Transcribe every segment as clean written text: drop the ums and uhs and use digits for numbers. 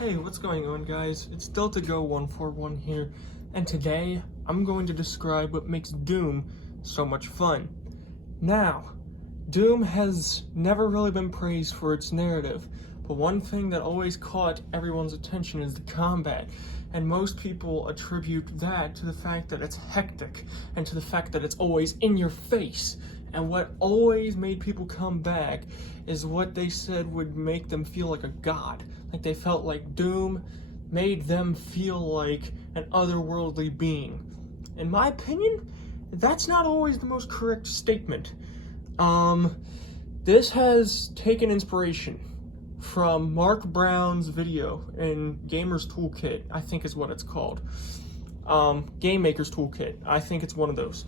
Hey, what's going on, guys? It's DeltaGo141 here, and today I'm going to describe what makes Doom so much fun. Now, Doom has never really been praised for its narrative, but one thing that always caught everyone's attention is the combat, and most people attribute that to the fact that it's hectic, and to the fact that it's always in your face. And what always made people come back is what they said would make them feel like a god. Like they felt like Doom made them feel like an otherworldly being. In my opinion, that's not always the most correct statement. This has taken inspiration from Mark Brown's video in Gamer's Toolkit, I think is what it's called. Game Maker's Toolkit, I think it's one of those.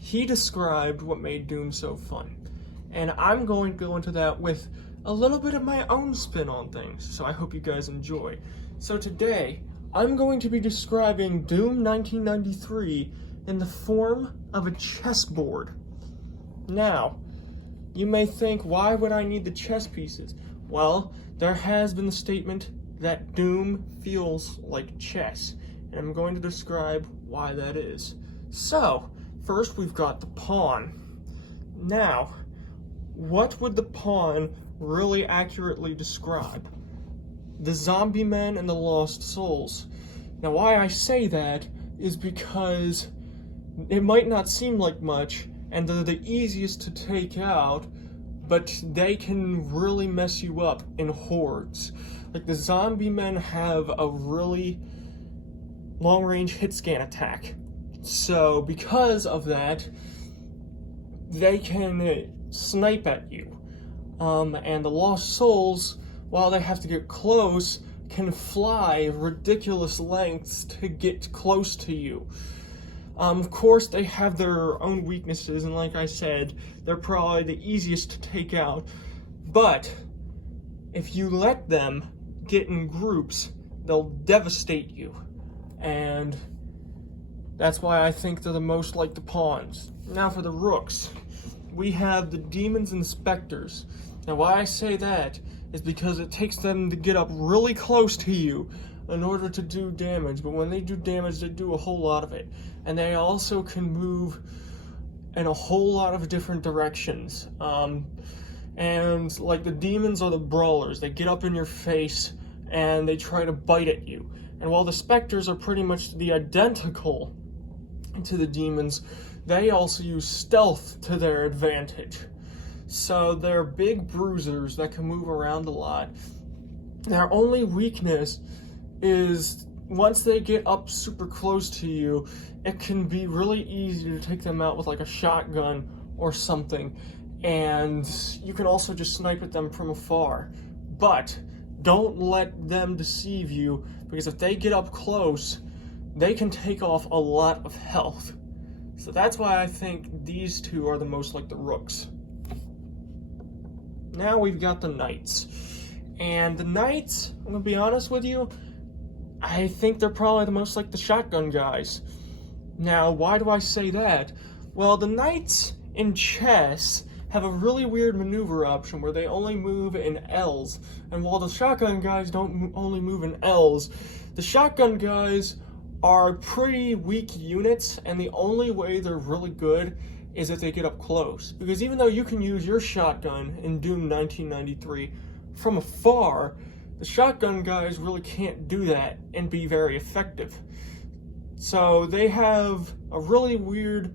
He described what made Doom so fun. And I'm going to go into that with a little bit of my own spin on things, so I hope you guys enjoy. So today, I'm going to be describing Doom 1993 in the form of a chessboard. Now, you may think, why would I need the chess pieces? Well, there has been the statement that Doom feels like chess, and I'm going to describe why that is. So, first we've got the pawn. Now, what would the pawn really accurately describe? The zombie men and the lost souls. Now, why I say that is because it might not seem like much, and they're the easiest to take out, but they can really mess you up in hordes. Like, the zombie men have a really long-range hit scan attack. So, because of that, they can snipe at you. And the Lost Souls, while they have to get close, can fly ridiculous lengths to get close to you. Of course, they have their own weaknesses, and like I said, they're probably the easiest to take out. But, if you let them get in groups, they'll devastate you. And that's why I think they're the most like the pawns. Now for the rooks, we have the demons and specters. Now why I say that is because it takes them to get up really close to you in order to do damage, but when they do damage, they do a whole lot of it. And they also can move in a whole lot of different directions. And like the demons are the brawlers, they get up in your face and they try to bite at you. And while the specters are pretty much the identical to the demons, they also use stealth to their advantage. So they're big bruisers that can move around a lot. Their only weakness is once they get up super close to you, it can be really easy to take them out with like a shotgun or something. And you can also just snipe at them from afar. But don't let them deceive you, because if they get up close, they can take off a lot of health. So that's why I think these two are the most like the rooks. Now we've got the knights. And the knights, I'm gonna be honest with you, I think they're probably the most like the shotgun guys. Now, why do I say that? Well, the knights in chess have a really weird maneuver option where they only move in L's. And while the shotgun guys don't only move in L's, the shotgun guys are pretty weak units, and the only way they're really good is if they get up close. Because even though you can use your shotgun in Doom 1993 from afar, the shotgun guys really can't do that and be very effective. So they have a really weird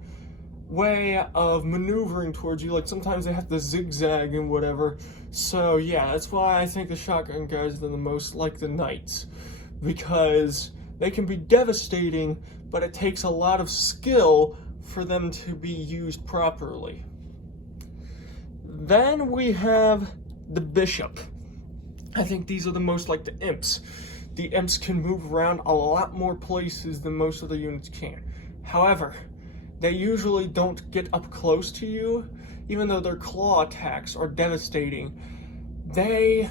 way of maneuvering towards you, like sometimes they have to zigzag and whatever. So yeah, that's why I think the shotgun guys are the most like the knights, because they can be devastating, but it takes a lot of skill for them to be used properly. Then we have the bishop. I think these are the most like the imps. The imps can move around a lot more places than most of the units can. However, they usually don't get up close to you, even though their claw attacks are devastating. They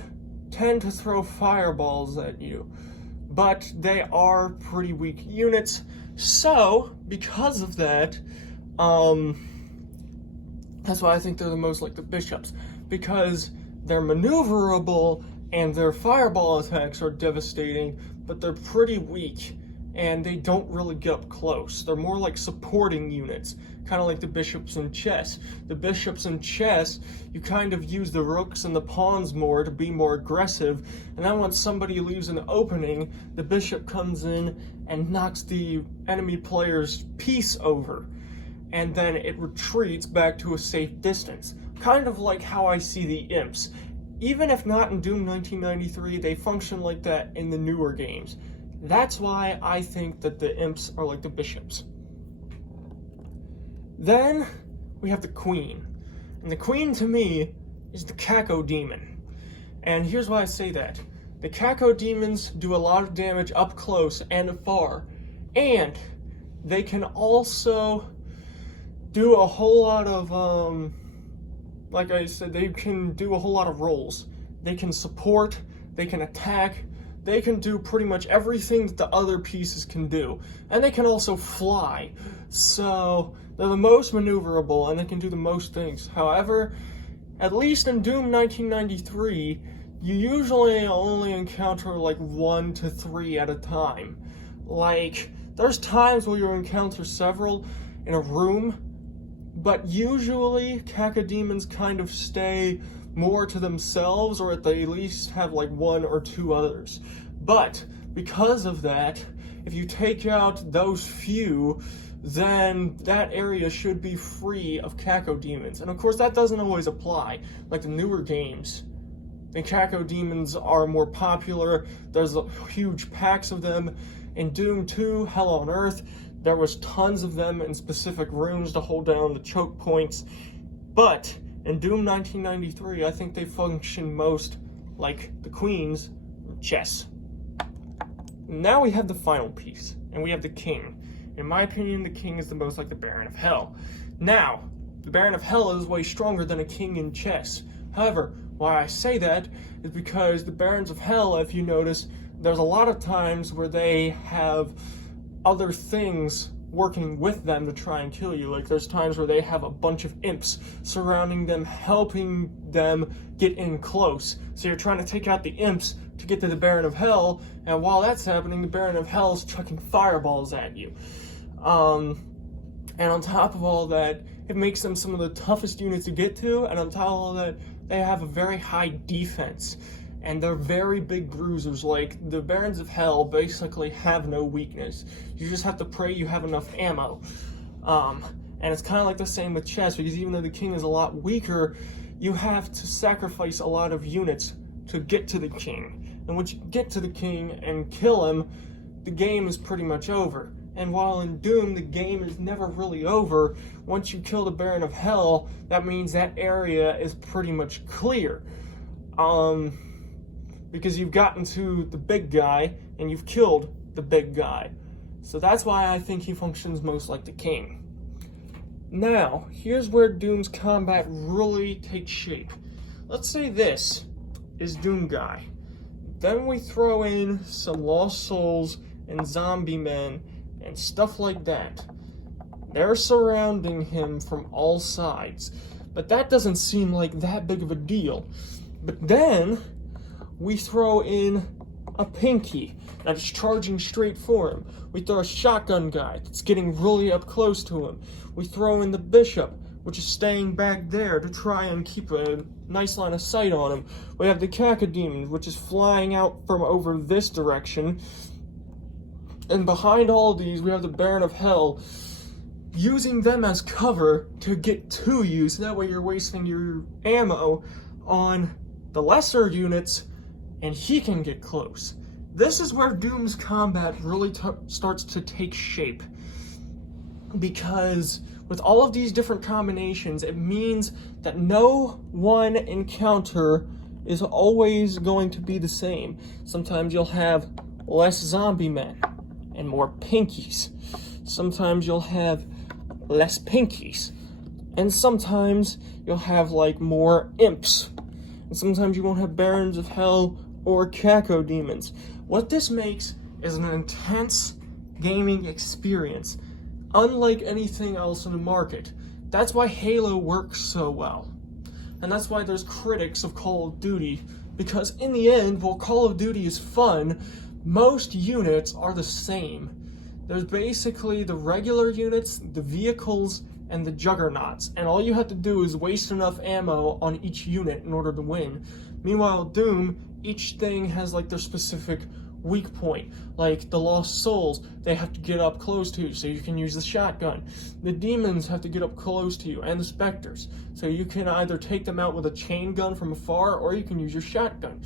tend to throw fireballs at you, but they are pretty weak units. So, because of that, that's why I think they're the most like the bishops, because they're maneuverable and their fireball attacks are devastating, but they're pretty weak, and they don't really get up close. They're more like supporting units, kind of like the bishops in chess. The bishops in chess, you kind of use the rooks and the pawns more to be more aggressive, and then once somebody leaves an opening, the bishop comes in and knocks the enemy player's piece over, and then it retreats back to a safe distance. Kind of like how I see the imps. Even if not in Doom 1993, they function like that in the newer games. That's why I think that the imps are like the bishops. Then we have the queen. And the queen to me is the Cacodemon. And here's why I say that. The Cacodemons do a lot of damage up close and far. And they can also do a whole lot of, like I said, they can do a whole lot of roles. They can support, they can attack, they can do pretty much everything that the other pieces can do. And they can also fly. So they're the most maneuverable and they can do the most things. However, at least in Doom 1993, you usually only encounter like 1 to 3 at a time. Like, there's times where you'll encounter several in a room, but usually Cacodemons kind of stay more to themselves, or at the least have like 1 or 2 others. But because of that, if you take out those few, then that area should be free of Cacodemons. And of course that doesn't always apply. Like the newer games, the Cacodemons are more popular, there's huge packs of them. In Doom 2, Hell on Earth, there was tons of them in specific rooms to hold down the choke points. But in Doom 1993, I think they function most like the queens in chess. Now we have the final piece, and we have the king. In my opinion, the king is the most like the Baron of Hell. Now, the Baron of Hell is way stronger than a king in chess. However, why I say that is because the Barons of Hell, if you notice, there's a lot of times where they have other things working with them to try and kill you. Like there's times where they have a bunch of imps surrounding them, helping them get in close. So you're trying to take out the imps to get to the Baron of Hell, and while that's happening, the Baron of Hell is chucking fireballs at you. And on top of all that, it makes them some of the toughest units to get to, and on top of all that, they have a very high defense. And they're very big bruisers. Like, the Barons of Hell basically have no weakness. You just have to pray you have enough ammo. And it's kind of like the same with chess, because even though the king is a lot weaker, you have to sacrifice a lot of units to get to the king. And once you get to the king and kill him, the game is pretty much over. And while in Doom, the game is never really over, once you kill the Baron of Hell, that means that area is pretty much clear. Because you've gotten to the big guy, and you've killed the big guy. So that's why I think he functions most like the king. Now, here's where Doom's combat really takes shape. Let's say this is Doom Guy. Then we throw in some Lost Souls and Zombie Men and stuff like that. They're surrounding him from all sides. But that doesn't seem like that big of a deal. But then we throw in a Pinky that's charging straight for him. We throw a shotgun guy that's getting really up close to him. We throw in the Bishop, which is staying back there to try and keep a nice line of sight on him. We have the Cacodemon, which is flying out from over this direction. And behind all these, we have the Baron of Hell, using them as cover to get to you, so that way you're wasting your ammo on the lesser units, and he can get close. This is where Doom's combat really starts to take shape. Because with all of these different combinations, it means that no one encounter is always going to be the same. Sometimes you'll have less zombie men and more pinkies. Sometimes you'll have less pinkies. And sometimes you'll have like more imps. And sometimes you won't have Barons of Hell or Cacodemons. What this makes is an intense gaming experience, unlike anything else in the market. That's why Halo works so well. And that's why there's critics of Call of Duty, Because in the end, while Call of Duty is fun, most units are the same. There's basically the regular units, the vehicles, and the juggernauts, and all you have to do is waste enough ammo on each unit in order to win. Meanwhile, Doom, each thing has like their specific weak point. Like the Lost Souls, they have to get up close to you so you can use the shotgun. The demons have to get up close to you, and the specters, so you can either take them out with a chain gun from afar or you can use your shotgun.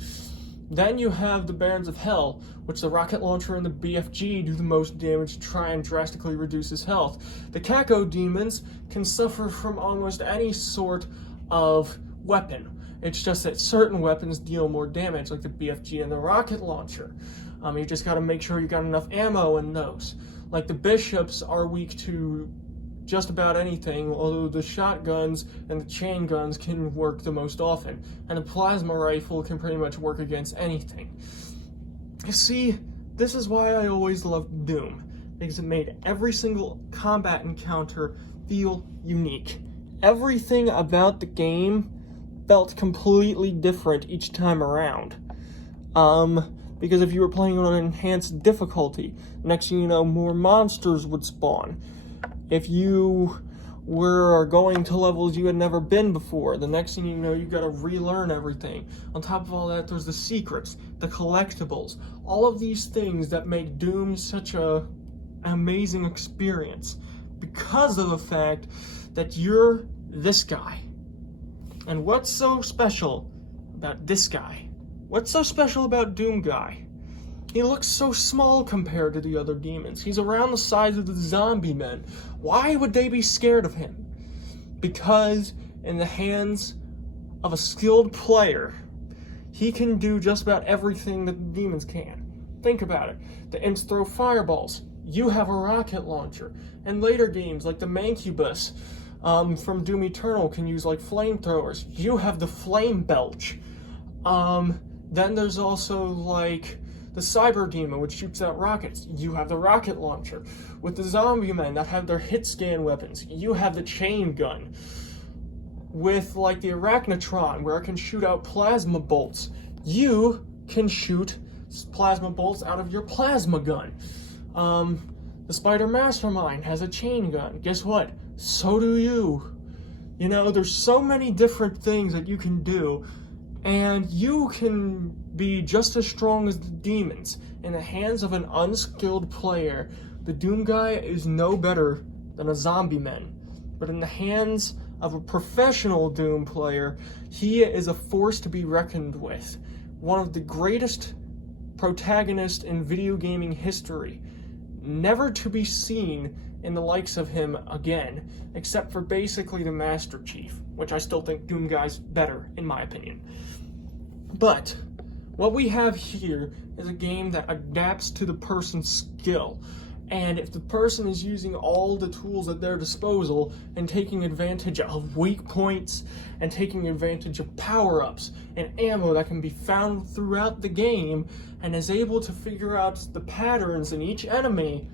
Then you have the Barons of Hell, which the rocket launcher and the BFG do the most damage to try and drastically reduce his health. The Caco demons can suffer from almost any sort of weapon. It's just that certain weapons deal more damage, like the BFG and the rocket launcher. You just gotta make sure you got enough ammo in those. Like the bishops are weak to just about anything, although the shotguns and the chain guns can work the most often, and the plasma rifle can pretty much work against anything. You see, this is why I always loved Doom, because it made every single combat encounter feel unique. Everything about the game felt completely different each time around. Because if you were playing on enhanced difficulty, next thing you know, more monsters would spawn. If you were going to levels you had never been before, the next thing you know, you gotta relearn everything. On top of all that, there's the secrets, the collectibles, all of these things that make Doom such an amazing experience because of the fact that you're this guy. And what's so special about this guy? What's so special about Doom Guy? He looks so small compared to the other demons. He's around the size of the zombie men. Why would they be scared of him? Because in the hands of a skilled player, he can do just about everything that the demons can. Think about it. The imps throw fireballs. You have a rocket launcher. And later games like the Mancubus from Doom Eternal can use like flamethrowers. You have the flame belch. Then there's also like the Cyber Demon, which shoots out rockets. You have the rocket launcher. With the zombie men that have their hit scan weapons, you have the chain gun. With like the Arachnotron, where it can shoot out plasma bolts, you can shoot plasma bolts out of your plasma gun. The Spider Mastermind has a chain gun. Guess what? So do you. You know, there's so many different things that you can do, and you can be just as strong as the demons. In the hands of an unskilled player, the Doom Guy is no better than a zombie man. But in the hands of a professional Doom player, he is a force to be reckoned with. One of the greatest protagonists in video gaming history. Never to be seen in the likes of him again, except for basically the Master Chief, which I still think Doom Guy's better, in my opinion. But what we have here is a game that adapts to the person's skill. And if the person is using all the tools at their disposal and taking advantage of weak points and taking advantage of power-ups and ammo that can be found throughout the game and is able to figure out the patterns in each enemy,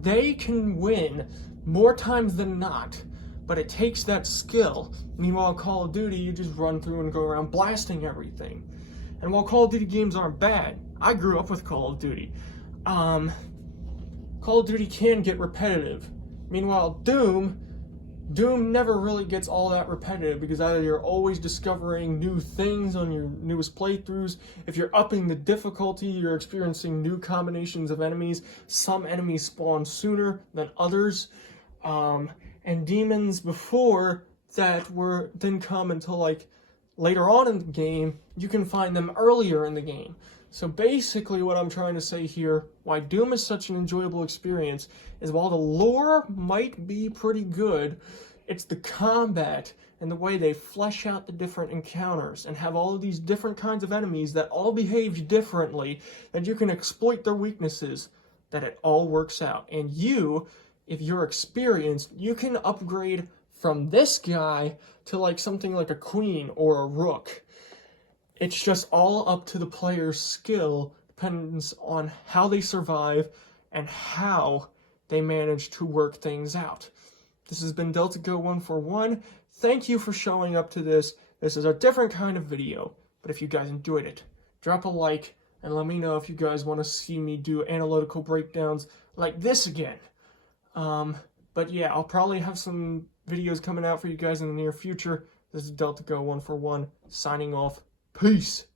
they can win more times than not. But it takes that skill. Meanwhile, Call of Duty, you just run through and go around blasting everything. And while Call of Duty games aren't bad, I grew up with Call of Duty. Call of Duty can get repetitive. Meanwhile, Doom never really gets all that repetitive because either you're always discovering new things on your newest playthroughs. If you're upping the difficulty, you're experiencing new combinations of enemies. Some enemies spawn sooner than others. And demons before that didn't come until like later on in the game. You can find them earlier in the game. So basically what I'm trying to say here, why Doom is such an enjoyable experience, is while the lore might be pretty good, it's the combat and the way they flesh out the different encounters and have all of these different kinds of enemies that all behave differently, and you can exploit their weaknesses, that it all works out. And you, if you're experienced, you can upgrade from this guy to like something like a queen or a rook. It's just all up to the player's skill, depends on how they survive and how they manage to work things out. This has been Delta Go 141. Thank you for showing up to this. This is a different kind of video. But if you guys enjoyed it, drop a like, and let me know if you guys want to see me do analytical breakdowns like this again. But yeah, I'll probably have some videos coming out for you guys in the near future. This is Delta Go 141, signing off. Peace!